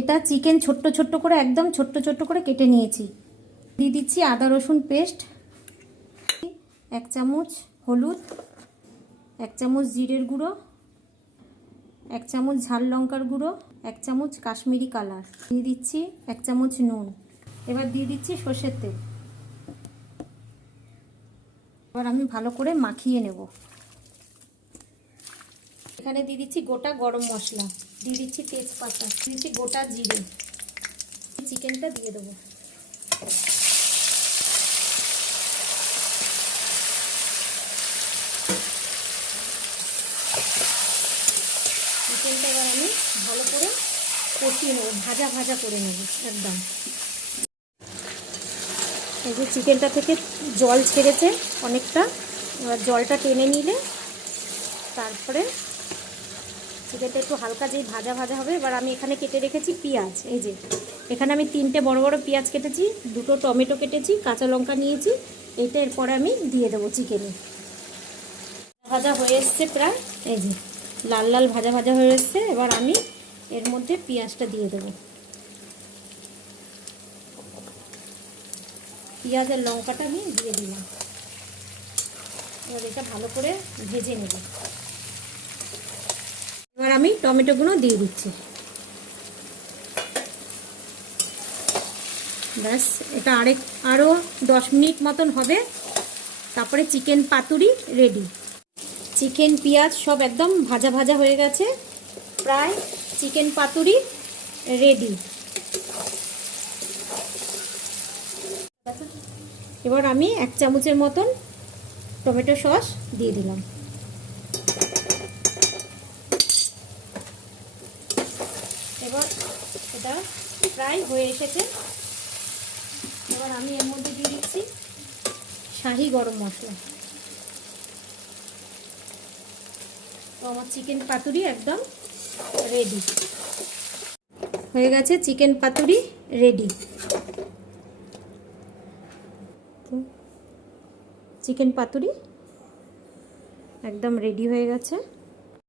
এটা চিকেন ছোট্ট ছোট্ট করে, একদম ছোট্ট ছোট্ট করে কেটে নিয়েছি। দিয়ে দিচ্ছি আদা রসুন পেস্ট, 1 চামচ হলুদ, 1 চামচ জিরের গুঁড়ো, 1 চামচ ঝাল লঙ্কার গুঁড়ো, 1 চামচ কাশ্মীরি কালার, দিয়ে দিচ্ছি 1 চামচ নুন। এবার দিয়ে দিচ্ছি সর্ষের তেল। এবার আমি ভালো করে মাখিয়ে নেব। এখানে দিয়ে দিচ্ছি গোটা গরম মশলা, দিয়ে দিচ্ছি তেজপাতা, দিয়ে দিচ্ছি গোটা জিরে। চিকেনটা দিয়ে দেবো। চিকেনটা এবার আমি ভালো করে কষিয়ে নেব, ভাজা ভাজা করে নেব একদম। এই যে চিকেনটা থেকে জল ছেড়েছে অনেকটা, এবার জলটা টেনে নিলে তারপরে চিকেনটা একটু হালকা যেই ভাজা ভাজা হবে। এবার আমি এখানে কেটে রেখেছি পেঁয়াজ, এই যে এখানে আমি 3টে বড় বড় পেঁয়াজ কেটেছি, 2টো টমেটো কেটেছি, কাঁচা লঙ্কা নিয়েছি। এইটা এরপরে আমি দিয়ে দেবো চিকেনে। ভাজা হয়ে এসছে প্রায়, এই যে লাল লাল ভাজা ভাজা হয়ে এসছে। এবার আমি এর মধ্যে পেঁয়াজটা দিয়ে দেবো। পেঁয়াজ আর লঙ্কাটা আমি দিয়ে দিলাম। এবার এটা ভালো করে ভেজে নেব। এবার আমি টমেটোগুলো দিয়ে দিচ্ছি। ব্যাস, এটা আরও 10 মিনিট মতন হবে, তারপরে চিকেন পাতুরি রেডি। চিকেন পেঁয়াজ সব একদম ভাজা ভাজা হয়ে গেছে, প্রায় চিকেন পাতুরি রেডি। এবার আমি 1 চামচের মতন টমেটো সস দিয়ে দিলাম। এবার এটা প্রায় হয়ে এসেছে। এবার আমি এর মধ্যে দিয়ে দিচ্ছি শাহি গরম মশলা। তো আমার চিকেন পাতুরি একদম রেডি হয়ে গেছে। চিকেন পাতুরি রেডি। চিকেন পাতুরি একদম রেডি হয়ে গেছে।